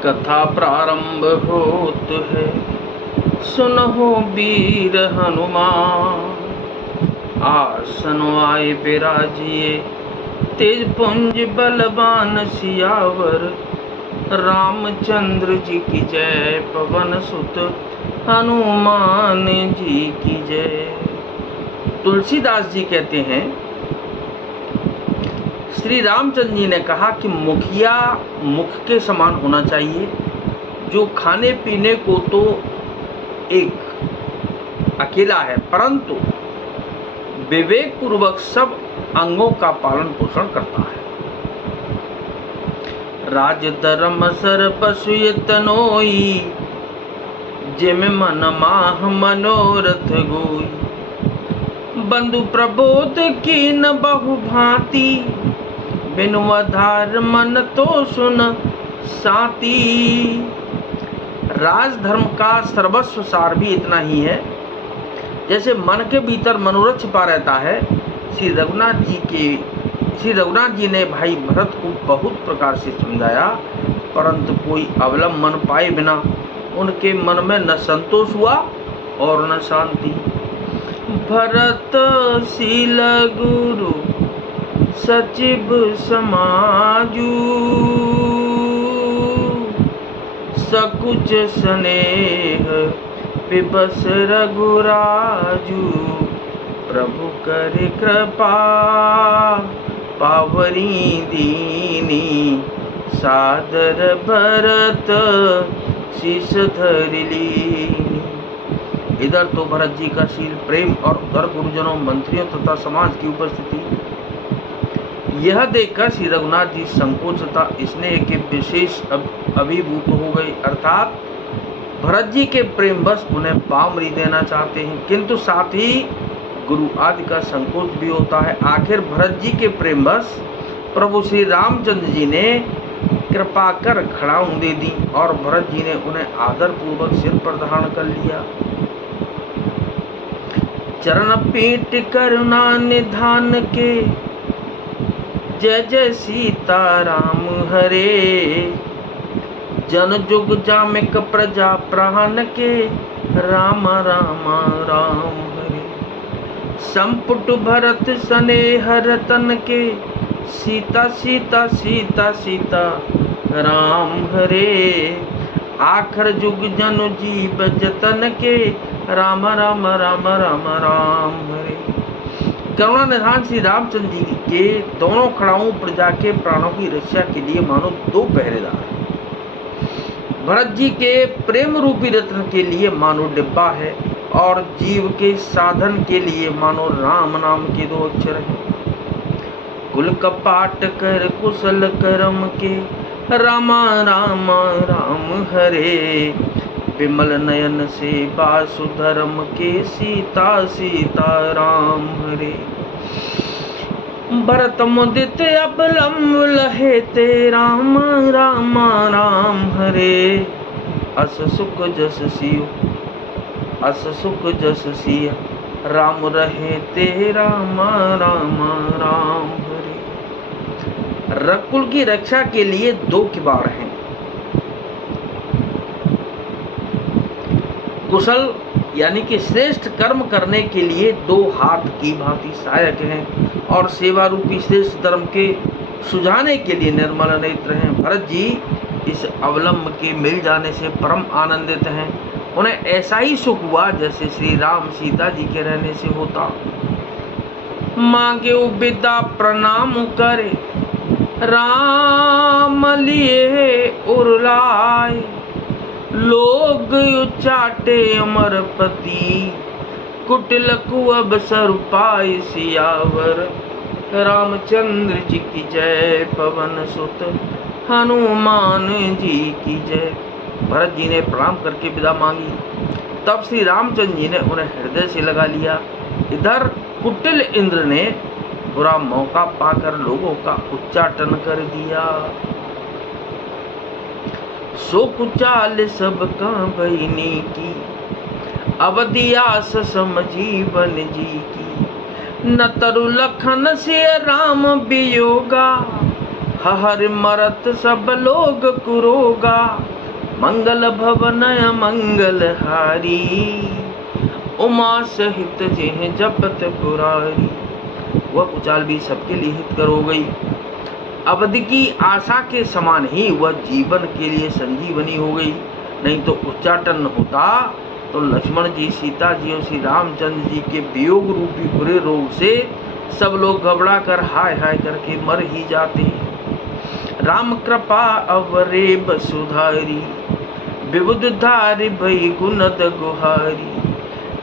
कथा प्रारंभ होत है, सुनहो वीर हनुमान। आसन आए बिराजिए, तेज पुंज बलवान सियावर। रामचंद्र जी की जय, पवन सुत हनुमान जी की जय। तुलसीदास जी कहते हैं, श्री रामचंद्र जी ने कहा कि मुखिया मुख के समान होना चाहिए, जो खाने पीने को तो एक अकेला है, परंतु विवेक पूर्वक सब अंगों का पालन पोषण करता है। राज धर्म सर पशु तनोई, जिम मन माह मनोरथ गोई। बंधु प्रबोध की न बहु भांति, बिनु आधार मन तो सुन साती। राजधर्म का सर्वस्व सार भी इतना ही है, जैसे मन के भीतर मनोरथ छिपा रहता है। श्री रघुनाथ जी ने भाई भरत को बहुत प्रकार से समझाया, परंतु कोई अवलंब मन पाए बिना उनके मन में न संतोष हुआ और न शांति। भरत शील गुरु सचिव समाजू, सकुच स्नेह विबस रघुराजू। प्रभु कर कृपा पावरी दीनी, सादर भरत शीश धर लीनी। इधर तो भरत जी का शील, प्रेम और उधर गुरुजनों, मंत्रियों तथा समाज की उपस्थिति। यह देखकर श्री रघुनाथ जी संकोच तथा स्नेह के विशेष अभिभूत हो गए, अर्थात भरत जी के प्रेमवश उन्हें पावरी देना चाहते हैं, किंतु साथ ही गुरु आदि का संकोच भी होता है। आखिर भरत जी के प्रेमवश प्रभु श्री रामचंद्र जी ने कृपा कर खड़ाऊं दे दी और भरत जी ने उन्हें आदर पूर्वक सिर पर धारण कर लिया। चरण पीठ करुणा निधान के, जय जय सीता राम हरे। जन जुग जामिक प्रजा प्राण के, राम राम राम हरे। संपुट भरत स्नेह रतन के, सीता सीता सीता सीता राम हरे। आखर जुग जन जीव जतन के, राम राम राम राम राम हरे। करुणा निधान श्री रामचंद्र जी के दोनों खड़ाऊं प्रजा के प्राणों की रक्षा के लिए मानो दो पहरेदार। भरत जी के प्रेम रूपी रत्न के लिए मानो डिब्बा है, और जीव के साधन के लिए मानो राम नाम के दो अक्षर हैं। कुल कपाट कर कुशल करम के, रामा राम राम हरे। विमल नयन से वासुधर्म के, सीता सीता राम हरे। भरत मुदित अबलम लहे ते, राम राम राम हरे। अस सुख जस सियो, अस सुख जस सिया, राम रहे ते राम राम राम हरे। रकुल की रक्षा के लिए दो किवाड़ हैं। कुशल यानी कि श्रेष्ठ कर्म करने के लिए दो हाथ की भांति सहायक हैं, और सेवा रूपी श्रेष्ठ धर्म के सुझाने के लिए निर्मल नेत्र हैं। भरत जी इस अवलंब के मिल जाने से परम आनंदित हैं। उन्हें ऐसा ही सुख हुआ जैसे श्री राम सीता जी के रहने से होता। मांगे विदा प्रणाम करे, राम लिए उरलाए। लोग उचाटे अमरपति, कुटिल कुअब सर पाए सियावर। रामचंद्र जी की जय, पवन सुत हनुमान जी की जय। भरत जी ने प्रणाम करके विदा मांगी, तब श्री रामचंद्र जी ने उन्हें हृदय से लगा लिया। इधर कुटिल इंद्र ने बुरा मौका पाकर लोगों का उच्चाटन कर दिया। सो कुचाल सब भईनी की, अवधियास समझीवन जी की। न तरु लखन से राम वियोगा, हर मरत सब लोग कुरोगा, मंगल भवन मंगल हारी, उमा सहित जेह जपत पुरारी। वह कुचाल भी सबके लिए हितकर हो गई। अवधि की आशा के समान ही वह जीवन के लिए संजीवनी हो गई। नहीं तो उच्चाटन होता तो लक्ष्मण जी, सीता जी और श्री रामचंद्र जी के वियोग रूपी बुरे रोग से सब लोग घबरा कर हाय हाय करके मर ही जाते। राम कृपा अवरेब सुधारी, विबुध धारि भई गुणद गुहारी,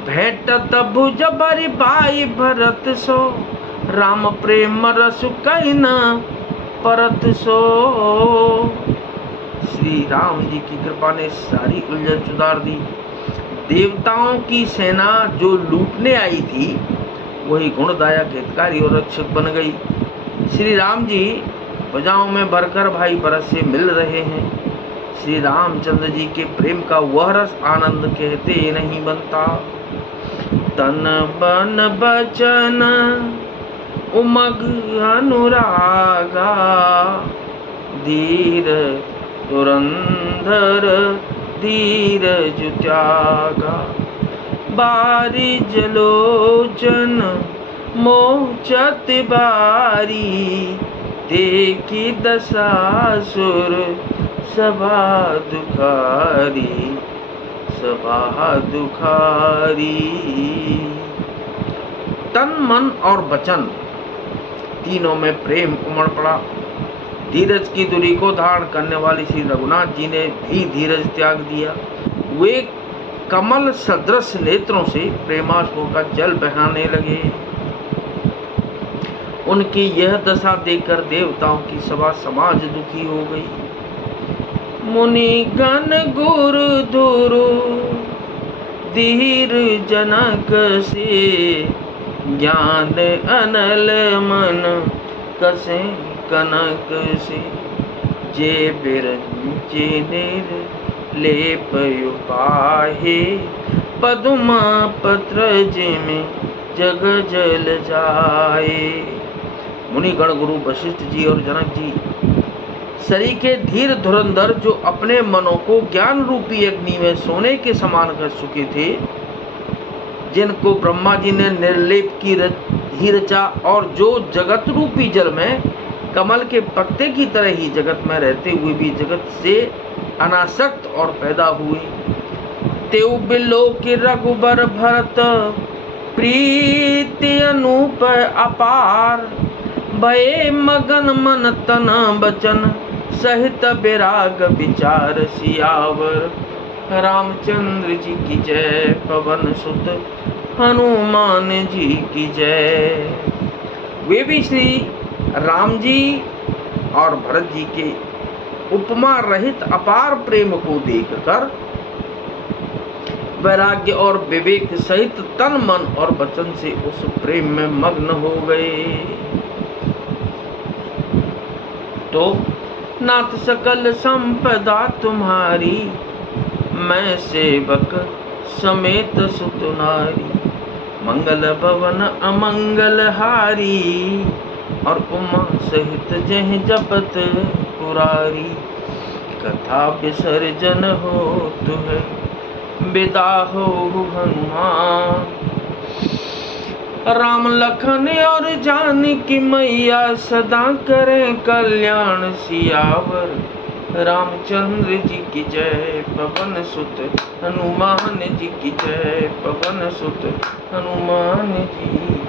भेंटत भुज बरि बाई भरत सो, राम प्रेम रसु कहि न परत सो। श्री राम जी की कृपा ने सारी उलझन सुधार दी। देवताओं की सेना जो लूटने आई थी वही गुणदायक, हितकारी और रक्षक बन गई। श्री राम जी भुजाओं में भरकर भाई भरत से मिल रहे हैं। श्री रामचंद्र जी के प्रेम का वह रस आनंद कहते नहीं बनता। तन बन बचन उमग अनुरागा, धीर धुरंधर धीरज त्यागा, बारी जलोचन मोचत बारी, देखी दशासुर सभा दुखारी, सभा दुखारी। तन मन और वचन तीनों में प्रेम उमड़ पड़ा। धीरज की दूरी को धारण करने वाले श्री रघुनाथ जी ने भी धीरज त्याग दिया। वे कमल सदृश नेत्रों से प्रेमाश्रु का जल बहाने लगे। उनकी यह दशा देखकर देवताओं की सभा समाज दुखी हो गई। मुनि गण गुरु धुरु धीर जनक से, ज्ञान अनल मन कसे कनक से, जे बिरंचे निर लेप पाहे, पदुमा पत्र जिमे जग जल जाए। मुनिगण गुरु वशिष्ठ जी और जनक जी सरीखे धीर धुरंधर, जो अपने मनों को ज्ञान रूपी अग्नि में सोने के समान कर चुके थे, जिनको ब्रह्मा जी ने निर्लेप की ही रचा और जो जगत रूपी जल में कमल के पत्ते की तरह ही जगत में रहते हुए भी जगत से अनासक्त और पैदा हुए। तेउ बिलो के रघुबर भरत, प्रीति अनूप अपार, भये मगन मन तन बचन, सहित विराग विचार सियावर। रामचंद्र जी की जय, पवन सुत हनुमान जी की जय। वे भी श्री राम जी और भरत जी के उपमा रहित अपार प्रेम को देखकर वैराग्य और विवेक सहित तन मन और वचन से उस प्रेम में मग्न हो गए। तो नाथ सकल संपदा तुम्हारी, मैं सेवक समेत सुत नारी, मंगल भवन अमंगल हारी, और उमा सहित जह जपत पुरारी। कथा विसर्जन हो तुह विदा हो हनुमान, राम लखन और जानकी मैया सदा करें कल्याण सियावर। रामचंद्र जी की जय, पवन सुत हनुमान जी की जय, पवन सुत हनुमान जी।